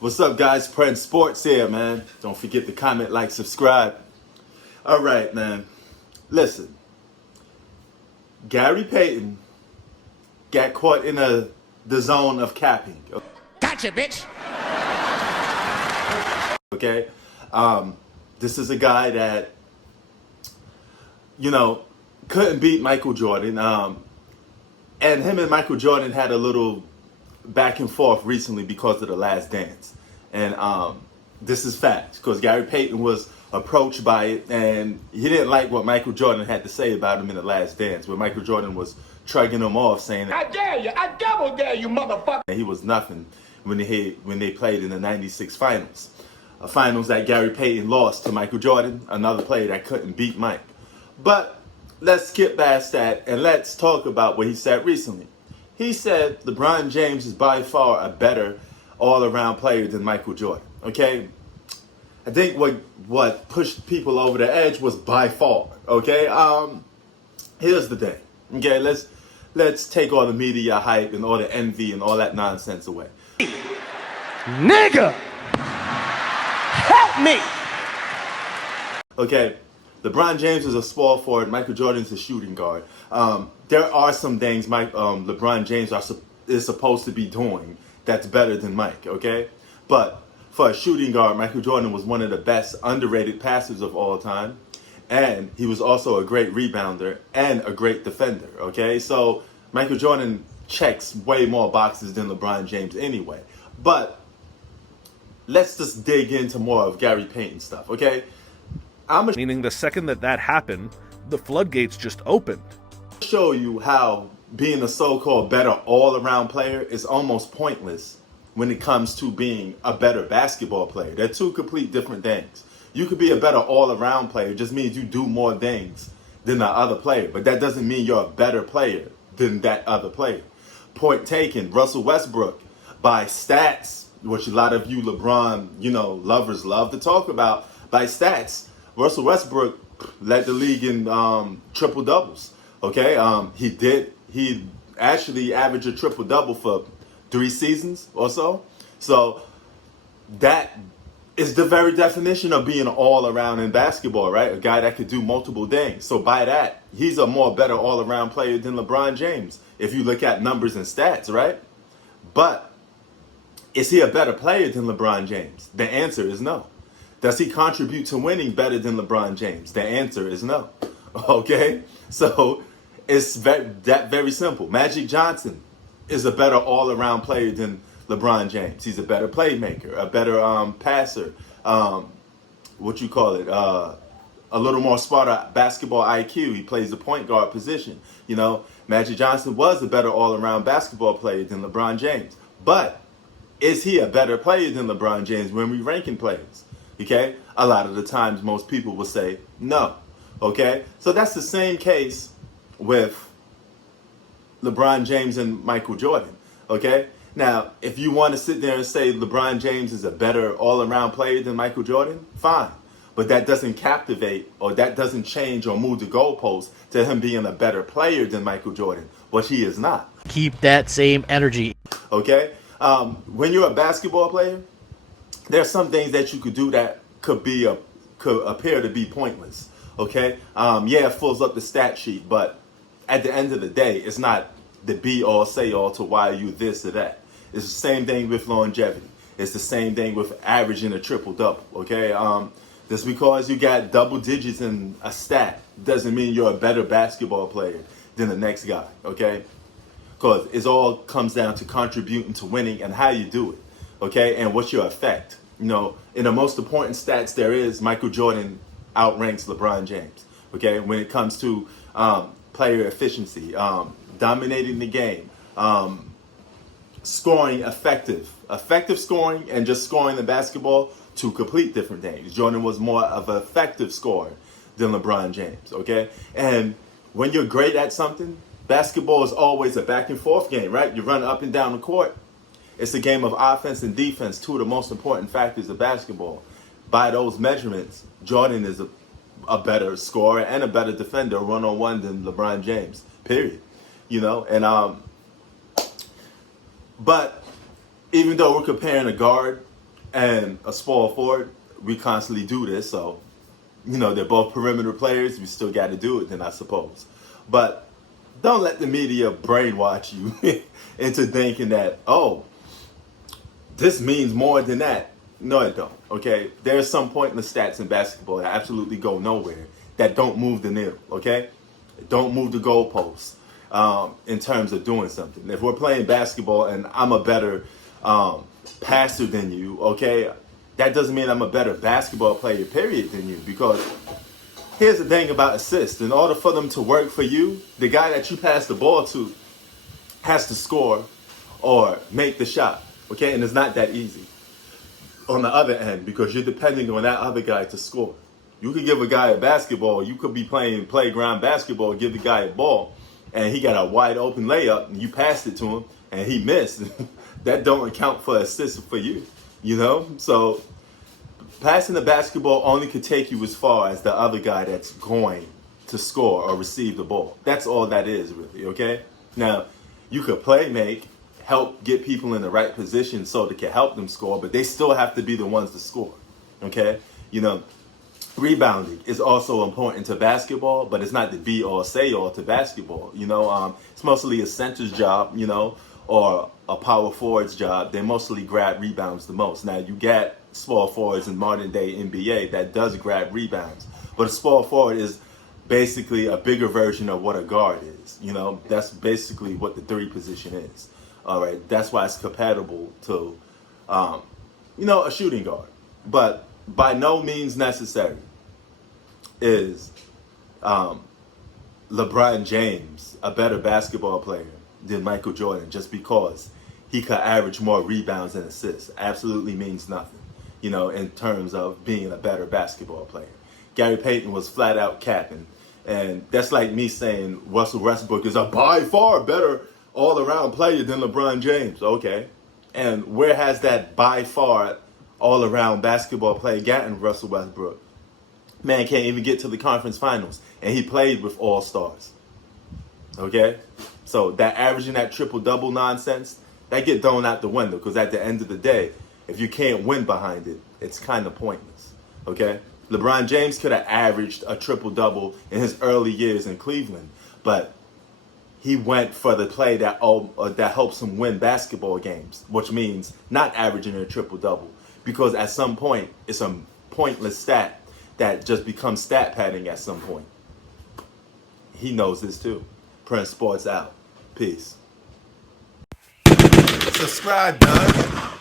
What's up, guys? Prince Sports here, man. Don't forget to comment, like, subscribe. All right, man. Listen, Gary Payton got caught in the zone of capping. Gotcha, bitch. Okay, this is a guy that couldn't beat Michael Jordan. And him and Michael Jordan had a little back and forth recently because of The Last Dance. And this is fact, because Gary Payton was approached by it, and he didn't like what Michael Jordan had to say about him in The Last Dance, where Michael Jordan was shrugging him off, saying, I dare you, I double dare you, motherfucker. he was nothing when they played in the 96 finals. Finals that Gary Payton lost to Michael Jordan, another player that couldn't beat Mike. But let's skip past that and let's talk about what he said recently. He said LeBron James is by far a better all-around player than Michael Jordan. Okay? I think what pushed people over the edge was by far. Okay? Here's the thing. Okay, let's take all the media hype and all the envy and all that nonsense away. Nigga! Help me! Okay, LeBron James is a small forward. Michael Jordan's a shooting guard. There are some things LeBron James is supposed to be doing that's better than Mike. Okay, but for a shooting guard, Michael Jordan was one of the best underrated passers of all time, and he was also a great rebounder and a great defender. Okay, so Michael Jordan checks way more boxes than LeBron James anyway. But let's just dig into more of Gary Payton stuff. Okay. Meaning the second that happened, the floodgates just opened. Show you how being a so-called better all-around player is almost pointless when it comes to being a better basketball player. They're two complete different things. You could be a better all-around player, just means you do more things than the other player, but that doesn't mean you're a better player than that other player. Point taken. Russell Westbrook, by stats, which a lot of you LeBron, lovers love to talk about, by stats, Russell Westbrook led the league in triple doubles. Okay, he actually averaged a triple double for 3 seasons or so. So that is the very definition of being all around in basketball, right? A guy that could do multiple things. So by that, he's a more better all around player than LeBron James if you look at numbers and stats, right? But is he a better player than LeBron James? The answer is no. Does he contribute to winning better than LeBron James? The answer is no. Okay? So it's very simple. Magic Johnson is a better all-around player than LeBron James. He's a better playmaker, a better passer, a little more smarter basketball IQ. He plays the point guard position. Magic Johnson was a better all-around basketball player than LeBron James. But is he a better player than LeBron James when we ranking players? Okay? A lot of the times most people will say no. Okay? So that's the same case with LeBron James and Michael Jordan. Okay? Now, if you want to sit there and say LeBron James is a better all-around player than Michael Jordan, fine. But that doesn't captivate, or that doesn't change or move the goalposts to him being a better player than Michael Jordan, which he is not. Keep that same energy. Okay? When you're a basketball player, there's some things that you could do that could appear to be pointless. Okay? It fills up the stat sheet, but at the end of the day, it's not the be-all, say-all to why you this or that. It's the same thing with longevity. It's the same thing with averaging a triple-double. Okay? Just because you got double digits in a stat doesn't mean you're a better basketball player than the next guy. Okay? Because it all comes down to contributing to winning and how you do it. Okay? And what's your effect. In the most important stats there is, Michael Jordan outranks LeBron James. Okay? When it comes to player efficiency, dominating the game, scoring effective scoring, and just scoring the basketball, two complete different things. Jordan was more of an effective scorer than LeBron James. Okay? And when you're great at something, basketball is always a back and forth game, right? You run up and down the court. It's a game of offense and defense, two of the most important factors of basketball. By those measurements, Jordan is a better scorer and a better defender one-on-one than LeBron James, period. But even though we're comparing a guard and a small forward, we constantly do this. So, they're both perimeter players. We still got to do it, then I suppose. But don't let the media brainwash you into thinking that, oh, this means more than that. No, it don't. Okay, there's some pointless stats in basketball that absolutely go nowhere, that don't move the needle. Okay, don't move the goalposts in terms of doing something. If we're playing basketball and I'm a better passer than you, okay, that doesn't mean I'm a better basketball player, period, than you. Because here's the thing about assists: in order for them to work for you, the guy that you pass the ball to has to score or make the shot. Okay, and it's not that easy on the other end, because you're depending on that other guy to score. You could give a guy a basketball, you could be playing playground basketball, give the guy a ball, and he got a wide open layup, and you passed it to him, and he missed. That don't account for assists for you, So passing the basketball only could take you as far as the other guy that's going to score or receive the ball. That's all that is, really, okay? Now, you could make, help get people in the right position so they can help them score, but they still have to be the ones to score, okay? Rebounding is also important to basketball, but it's not the be all say all to basketball. It's mostly a center's job, or a power forward's job. They mostly grab rebounds the most. Now, you get small forwards in modern day NBA that does grab rebounds, but a small forward is basically a bigger version of what a guard is. That's basically what the 3 position is. All right, that's why it's compatible to, a shooting guard. But by no means necessary is LeBron James a better basketball player than Michael Jordan just because he could average more rebounds and assists. Absolutely means nothing, in terms of being a better basketball player. Gary Payton was flat out capping. And that's like me saying Russell Westbrook is a by far better all-around player than LeBron James. Okay. And where has that by far all-around basketball player gotten Russell Westbrook? Man can't even get to the conference finals. And he played with all-stars. Okay? So that averaging that triple-double nonsense, that get thrown out the window, because at the end of the day, if you can't win behind it, it's kind of pointless. Okay? LeBron James could have averaged a triple-double in his early years in Cleveland, but he went for the play that helps him win basketball games, which means not averaging a triple-double, because at some point, it's a pointless stat that just becomes stat padding at some point. He knows this too. Prince Sports out. Peace. Subscribe, dog.